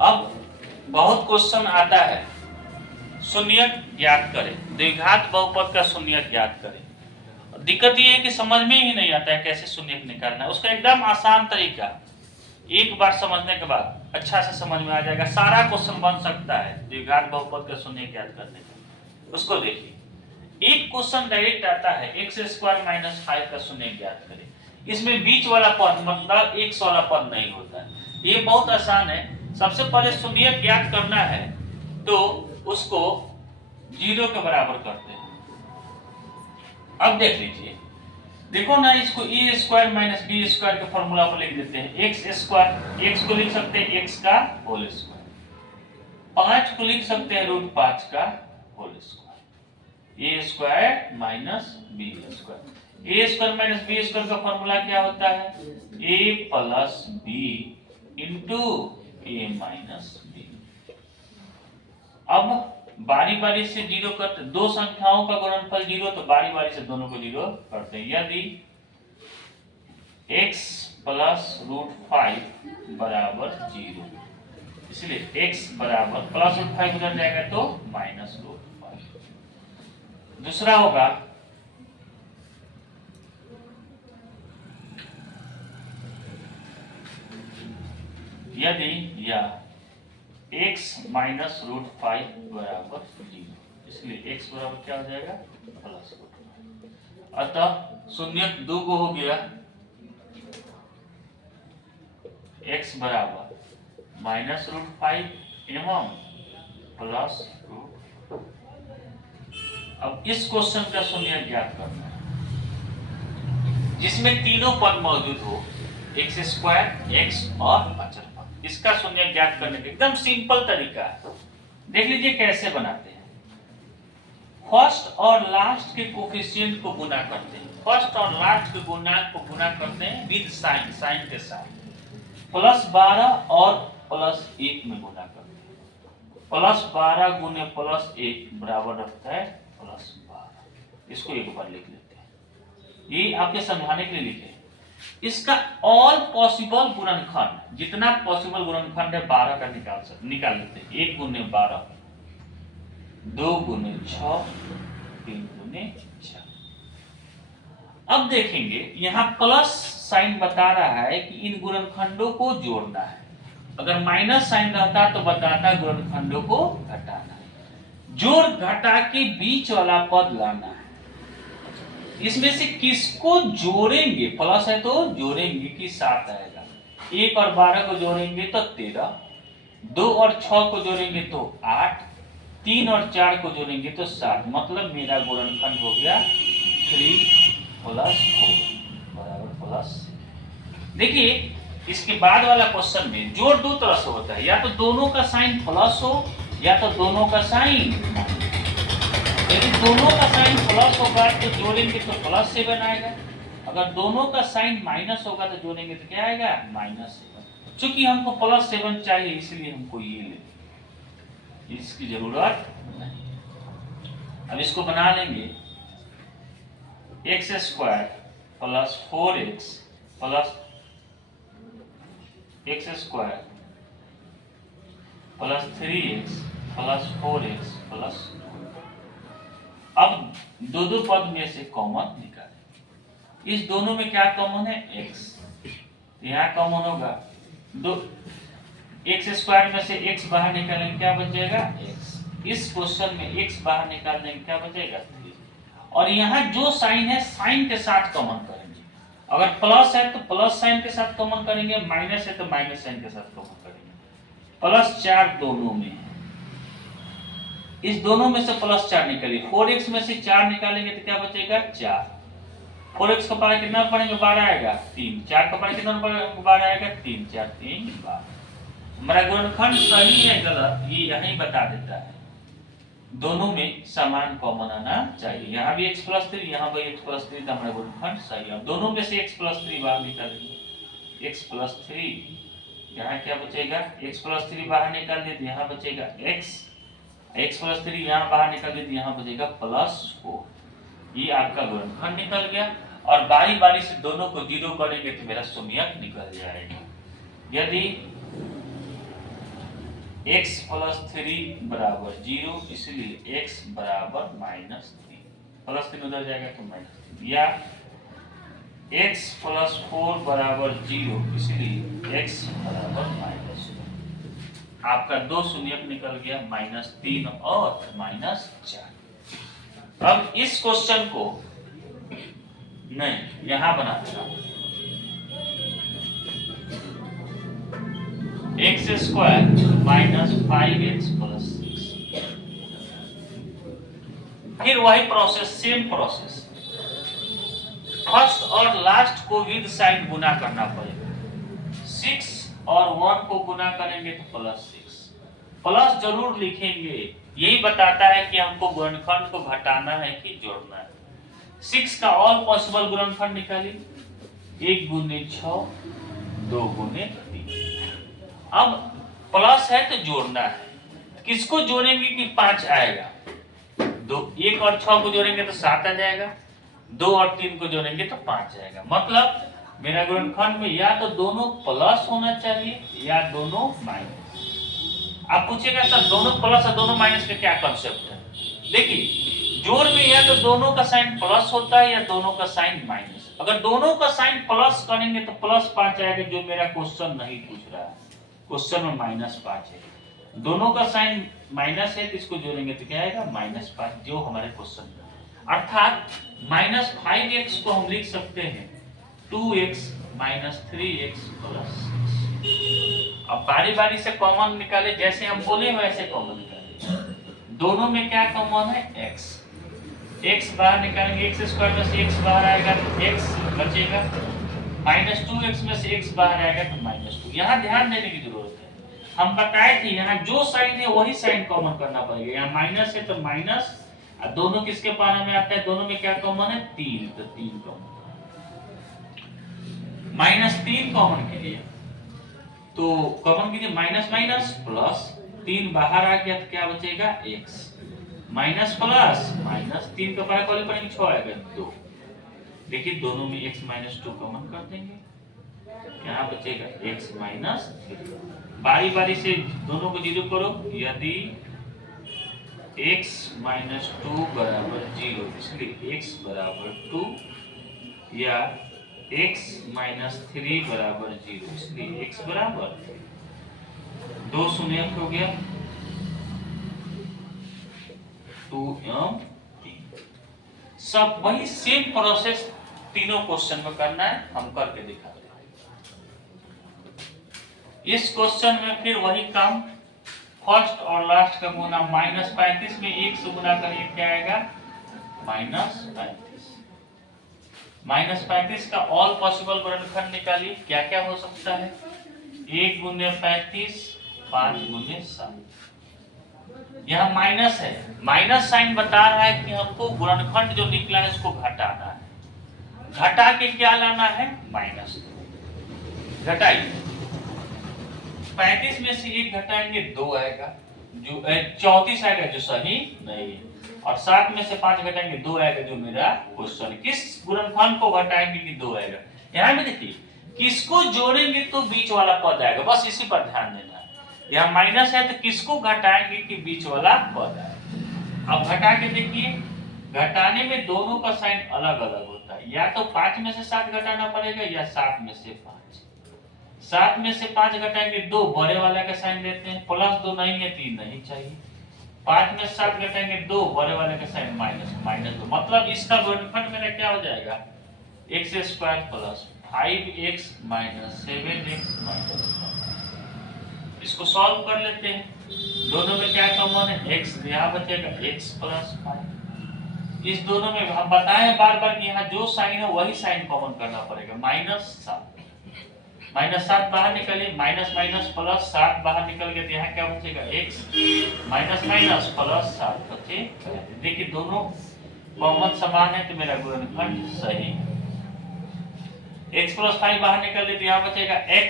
अब बहुत क्वेश्चन आता है, शून्यक ज्ञात करें, द्विघात बहुपद का शून्यक ज्ञात करें। दिक्कत ये है कि समझ में ही नहीं आता है कैसे शून्यक निकालना है। उसका एकदम आसान तरीका, एक बार समझने के बाद अच्छा से समझ में आ जाएगा, सारा क्वेश्चन बन सकता है द्विघात बहुपद का शून्यक ज्ञात करने का। उसको देखिए, एक क्वेश्चन डायरेक्ट आता है एक्स स्क्वायर माइनस 5 का शून्यक ज्ञात करें। इसमें बीच वाला पद मतलब एक्स वाला पद नहीं होता है। ये बहुत आसान है। सबसे पहले शून्यक ज्ञात करना है तो उसको 0 के बराबर करते हैं। अब देख लीजिए, देखो ना, इसको ए स्क्वायर माइनस बी स्क्वायर के फॉर्मूला पर लिख देते हैं। एक्स स्क्वायर, एक्स को लिख सकते हैं एक्स का होल स्क्वायर, 5 को लिख सकते हैं रूट 5 का होल स्क्वायर, ए स्क्वायर माइनस बी स्क्वायर। ए स्क्वायर माइनस बी स्क्वायर का फॉर्मूला क्या होता है? ए प्लस बी इंटू ए माइनस बी। अब बारी बारी से जीरो करते, दो संख्याओं का गुणनफल जीरो, तो बारी बारी से दोनों को जीरो करते हैं। यदि x प्लस रूट 5 बराबर 0, इसलिए x बराबर प्लस रूट 5 उधर जाएगा तो माइनस रूट 5। दूसरा होगा यदि यह x माइनस रूट 5 बराबर 0, इसलिए x बराबर क्या हो जाएगा? Plus root 5। अतः शून्यक दो को हो गया, x बराबर माइनस रूट 5 एवं प्लस रूट। अब इस क्वेश्चन का शून्यक ज्ञात करना है जिसमें तीनों पद मौजूद हो, एक्स स्क्वायर, एक्स और अचर पद। इसका शून्यक ज्ञात करने का एकदम सिंपल तरीका है। देख लीजिए कैसे बनाते हैं। फर्स्ट और लास्ट के कोफिशिएंट को गुना करते हैं, फर्स्ट और लास्ट के गुणांक को गुना करते हैं विद साइन, साइन के साथ। प्लस 12 और प्लस 1 में गुना करते हैं। प्लस 12 गुने प्लस 1 बराबर रखता है प्लस 12। इसको एक बार लिख लेते हैं, ये आपके समझाने के लिए लिखे। इसका ऑल पॉसिबल गुणनखंड, जितना पॉसिबल गुणनखंड है 12 का निकाल लेते हैं। 1 गुने 12, 2 गुने 6, 3 गुने 4। अब देखेंगे यहाँ प्लस साइन बता रहा है कि इन गुणनखंडों को जोड़ना है। अगर माइनस साइन रहता तो बताता गुणनखंडों को घटाना है। जोड़ घटा के बीच वाला पद लाना है। इसमें से किसको जोड़ेंगे? प्लस है तो जोड़ेंगे कि 7 आएगा। 1 और 12 को जोड़ेंगे तो 13, 2 और 6 को जोड़ेंगे तो 8, 3 और 4 को जोड़ेंगे तो 7। मतलब मेरा गुणनखंड हो गया 3 प्लस 4 बराबर प्लस। देखिए इसके बाद वाला क्वेश्चन में जोड़ दो तरह से होता है, या तो दोनों का साइन प्लस हो या तो दोनों का साइन। यदि दोनों का साइन प्लस होगा तो जोड़ेंगे तो प्लस 7 आएगा। अगर दोनों का साइन माइनस होगा तो जोड़ेंगे तो क्या आएगा? माइनस 7। चूंकि हमको प्लस 7 चाहिए इसलिए हमको ये ले, इसकी जरूरत नहीं। अब इसको बना लेंगे, x square plus 4x plus x square plus 3x plus 4x plus. अब दो दो पद में से कॉमन निकालें। इस दोनों में क्या कॉमन है? x। यहाँ कॉमन होगा दो, एक्स स्क्वायर में से x बाहर निकालेंगे क्या बचेगा? x। इस क्वेश्चन में x बाहर निकालने क्या बचेगा? 3। और यहाँ जो साइन है साइन के साथ कॉमन करेंगे। अगर प्लस है तो प्लस साइन के साथ कॉमन करेंगे, माइनस है तो माइनस साइन के साथ कॉमन करेंगे। प्लस 4 दोनों में है, इस दोनों में से प्लस 4 निकालिए। 4x में से 4 निकालेंगे तो क्या बचेगा? 4। 4x का पावर कितना पड़ेगा? 12 आएगा। 3 4 का पावर कितना पड़ेगा? 12 आएगा। 3 4 3 12। हमारा गुणनखंड सही है गलत ये यही बता देता है। दोनों में समान कॉमन आना चाहिए। यहाँ भी x प्लस 3, यहाँ भी x प्लस 3, तो हमारा गुणनखंड सही है। दोनों में से x प्लस 3 बाहर निकालेंगे, x प्लस 3। यहाँ क्या बचेगा? x प्लस 3 बाहर निकाल दिए तो यहाँ बचेगा x प्लस 3, यहाँ बाहर निकल गई तो यहाँ बचेगा प्लस 4। ये आपका गुणनखंड निकल गया। और बारी बारी से दोनों को जीरो करेंगे तो मेरा शून्यक निकल जाएगा। यदि x प्लस 3 बराबर 0, इसलिए x बराबर -3, प्लस 3 उधर जाएगा तो -3, या x प्लस 4 बराबर 0, इसलिए x बराबर -2। आपका 2 शून्य निकल गया, -3 और -4। अब इस क्वेश्चन को नहीं यहां बनाते हैं, एक्स स्क्वायर -5x प्लस 6। फिर वही प्रोसेस, सेम प्रोसेस, फर्स्ट और लास्ट को विद साइन गुना करना पड़ेगा। 6 और 1 को गुना करेंगे तो +6, प्लस जरूर लिखेंगे, यही बताता है कि हमको गुणनखंड को घटाना है कि जोड़ना है। 6 का ऑल पॉसिबल गुणनखंड निकालिए, 1 गुने 6, 2 गुने 3। अब प्लस है तो जोड़ना है, किसको जोड़ेंगे कि 5 आएगा, 1 और 6 को जोड़ेंगे तो 7 आ जाएगा, 2 और 3 को जोड़ेंगे तो 5 आएगा। मतलब मेरा गुणनखंड में या तो दोनों प्लस होना चाहिए या दोनों माइनस। आप पूछेगा सर दोनों प्लस और दोनों माइनस का क्या कंसेप्ट है? देखिए जोड़ में या तो दोनों का साइन प्लस होता है या दोनों का साइन माइनस। अगर दोनों का साइन प्लस करेंगे तो +5 आएगा, जो मेरा क्वेश्चन नहीं पूछ रहा है, क्वेश्चन में -5 है। दोनों का साइन माइनस है तो इसको जोड़ेंगे तो क्या आएगा, -5, जो हमारे क्वेश्चन में। अर्थात -5x को हम लिख सकते हैं 2x - 3x प्लस 6। अब बारी बारी से कॉमन निकाले, जैसे हम बोले वैसे कॉमन निकाले। दोनों में क्या कॉमन है, x, x बाहर निकालेंगे, x स्क्वायर में से x बाहर आएगा तो x बचेगा, -2x में से x बाहर आएगा तो -2। यहाँ ध्यान देने की जरूरत है, हम बताए थे यहाँ जो साइन है वही साइन कॉमन करना पड़ेगा। यहाँ माइनस है तो माइनस, और दोनों किसके पारा में आता है, दोनों में क्या कॉमन है, 3, तो 3 कॉमन, -3 कॉमन कीजिए, तो कॉमन कीजिए माइनस माइनस प्लस, 3 बाहर आ गया तो क्या बचेगा, x, माइनस प्लस माइनस, 3 का पारा कॉल पर 6 आएगा 2। देखिए दोनों में x - 2 कॉमन कर देंगे, यहाँ बचेगा x - 3। बारी बारी से दोनों को जीरो करो, यदि x - 2 बराबर 0, इसलिए x बराबर 2, या x - 3 बराबर 0, इसलिए x बराबर 2 शून्य हो गया 2m। सब वही सेम प्रोसेस तीनों क्वेश्चन में करना है, हम करके दिखाते हैं। इस क्वेश्चन में फिर वही काम, फर्स्ट और लास्ट का गुना, -35 में 1 से गुना करिए क्या आएगा, -35। -35 का ऑल पॉसिबल गुणनखंड निकालिए, क्या क्या हो सकता है, 1 गुने 35, 5 गुने 7। यहाँ माइनस है, माइनस साइन बता रहा है कि हमको गुणनखंड जो निकला है उसको घटाना है, घटा के क्या लाना है, माइनस। घटाइए, 35 में से 1 घटाएंगे 2 आएगा, जो 34 आएगा, जो सही नहीं है, और 7 में से 5 घटाएंगे 2 आएगा, जो मेरा क्वेश्चन। किस गुणनखंड को घटाएंगे कि 2 आएगा। यहाँ में देखिए किसको जोड़ेंगे तो बीच वाला पद आएगा, बस इसी पर ध्यान देना है। यहाँ माइनस है तो किसको घटाएंगे कि बीच वाला पद आएगा। अब घटा के देखिए, घटाने में दोनों का साइन अलग अलग होता है, या तो 5 में से 7 घटाना पड़ेगा या 7 में से 5। 7 में से 5 घटाएंगे 2, बड़े वाला का साइन देते हैं, +2 नहीं है 3 नहीं चाहिए। 5 में से 7 घटाएंगे 2, बड़े वाले का साइन -2। मतलब इसका गुणनखंड मेरा क्या हो जाएगा, x² प्लस 5x - 7x -5। इसको सॉल्व कर लेते हैं, दोनों में क्या कॉमन है, x, यहाँ बचेगा x + 5। इस दोनों में हम बताएं बार बार कि यहाँ जो साइन है वही साइन कॉमन करना पड़ेगा, -7। -7 बाहर निकले, माइनस माइनस प्लस 7 बाहर निकल गया तो यहाँ क्या बचेगा, x माइनस माइनस प्लस 7 बचे। देखिए दोनों कॉमन समान है तो मेरा गुणनखंड सही है। x + 5 बाहर निकल दे तो यहाँ बचेगा x,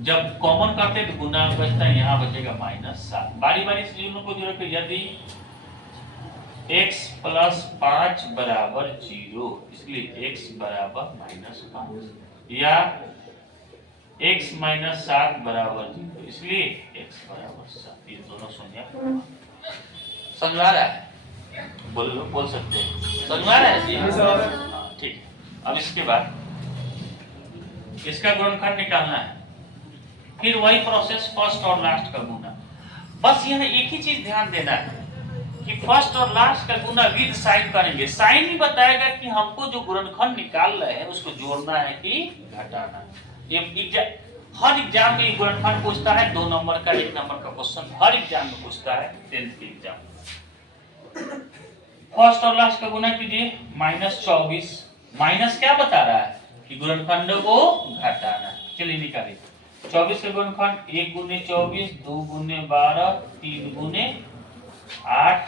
जब कॉमन करते तो गुना बचता है, यहाँ बचेगा -7। बारी बारी से दोनों को जोड़ के यदि x + 5 बराबर 0, इसलिए x बराबर -5, या x - 7 बराबर 0, इसलिए x x बराबर 7, ये दोनों शून्य समझ आ रहा है? बोल सकते हैं, समझ आ रहा है जी? हाँ ठीक है। अब इसके बाद इसका गुणनखंड निकालना है, फिर वही प्रोसेस फर्स्ट और लास्ट का गुना। बस यहाँ एक ही चीज ध्यान देना है कि फर्स्ट और लास्ट का गुना विद साइन करेंगे। साइन ही बताएगा कि हमको जो गुणनखंड निकाल रहे हैं उसको जोड़ना है कि घटाना है। ये हर एग्जाम में गुणनखंड पूछता है, 2 नंबर का 1 नंबर का क्वेश्चन हर एग्जाम में पूछता है, 10th के एग्जाम। फर्स्ट और लास्ट का गुना कीजिए, -24 माइनस क्या बता रहा है कि गुणनखंड को घटाना है। चलिए निकालिए 24 का गुणनखंड 1 गुने 24, 2 गुने 12, 3 गुने 8,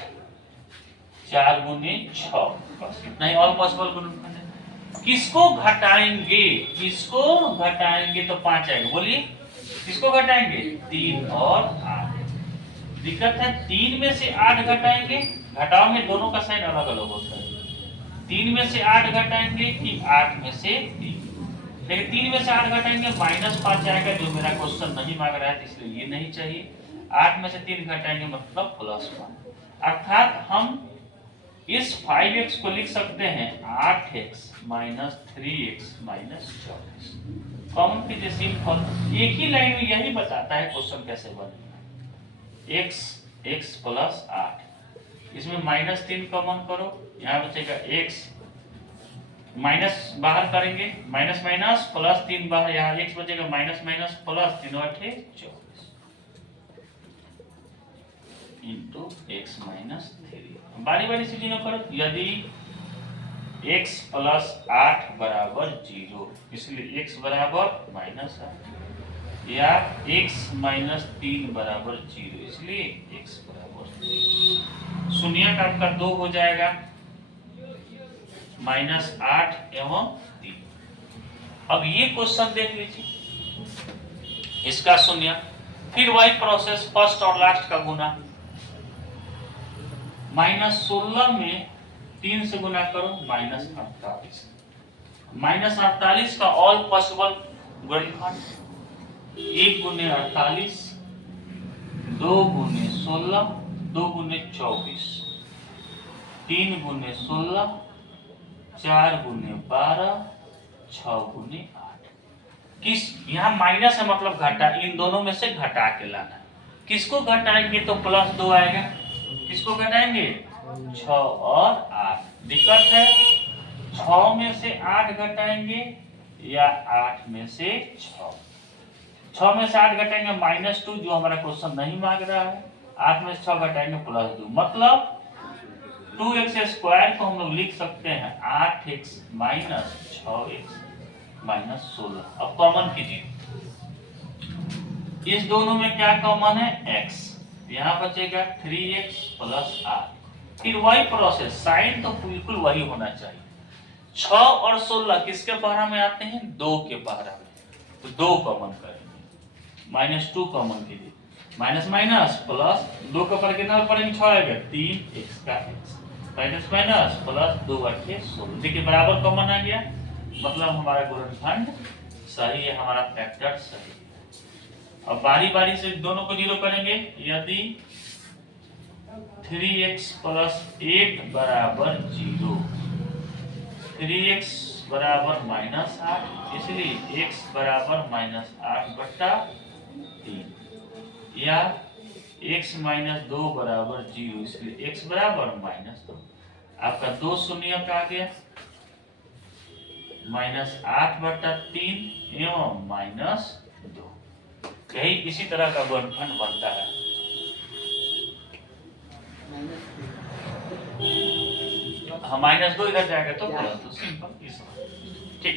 4 गुने 6, बस इतना ही ऑल पॉसिबल गुणनखंड है। किसको घटाएंगे? किसको घटाएंगे तो 5 आएगा, बोलिए किसको घटाएंगे? 3 और 8। दिक्कत है 3 में से 8 घटाएंगे, घटाओ में दोनों का साइन अलग अलग होता है। 3 में से 8 घटाएंगे कि 8 में से 3, लेकिन 3 में से 8 घटाएंगे -5 आएगा, जो मेरा क्वेश्चन नहीं मांग रहा है इसलिए ये नहीं चाहिए। 8 में से 3 घटाएंगे मतलब +1, अर्थात हम इस 5x को लिख सकते हैं 8x - 3x - 24। कॉमन कीजिए, सिंपल, एक ही लाइन में यही बताता है क्वेश्चन कैसे बनेगा। x + 8, इसमें -3 कॉमन करो, यहाँ बचेगा x, माइनस बाहर करेंगे, माइनस +3 बाहर, यहाँ x बचेगा -, +3 और 24 इंटू x - 3। बारी बारी से जिनो करो। यदि x + 8 बराबर 0, इसलिए x बराबर -8, या x - 3 बराबर 0, इसलिए x बराबर 3। शून्य का आपका 2 हो जाएगा, -8 एवं 3। अब ये क्वेश्चन देख लीजिए, इसका शून्य, फिर वही प्रोसेस फर्स्ट और लास्ट का गुना। -16 में 3 से गुना करो, -48, -48 का ऑल पॉसिबल गुणनखंड 1 गुने 48, 2 गुने 16, 2 गुने 24, 3 गुने 16, 4 गुने 12, 6 गुने 8। किस यहाँ माइनस है मतलब घटा, इन दोनों में से घटा के लाना। किसको घटाएंगे तो +2 आएगा, किसको घटाएंगे? 6 और 8। दिक्कत है 6 में से 8 घटाएंगे या 8 में से 6। 6 में से 8 घटाएंगे -2, जो हमारा क्वेश्चन नहीं मांग रहा है। 8 में से 6 घटाएंगे +2, मतलब 2x² को हम लोग लिख सकते हैं 8x - 6x - 16। अब कॉमन कीजिए, इस दोनों में क्या कॉमन है? x, यहाँ बचेगा 3x + 8। फिर वही प्रोसेस, साइन तो बिल्कुल वही होना चाहिए। 6 और 16 किसके पहरा में आते हैं? 2 के पहरा में, तो 2 कॉमन करेंगे, -2 कॉमन कीजिए, माइनस प्लस 2 का पर कितना पड़ेंगे? 6 आएगा, 3x का x, माइनस +2 × 16। देखिए बराबर कॉमन आ गया, मतलब हमारा गुणनखंड सही है, हमारा फैक्टर सही है। अब बारी बारी से दोनों को 0 करेंगे। यदि 3x + 8 बराबर 0, 3x बराबर -8, इसलिए x बराबर -8/3, या x - 2 बराबर 0, इसलिए x बराबर -2। आपका 2 शून्य का आ गया, -8/3 एवं -2। यही इसी तरह का गुणनखंड बनता है। हाँ, -2 इधर जाएगा तो सिंपल, ठीक।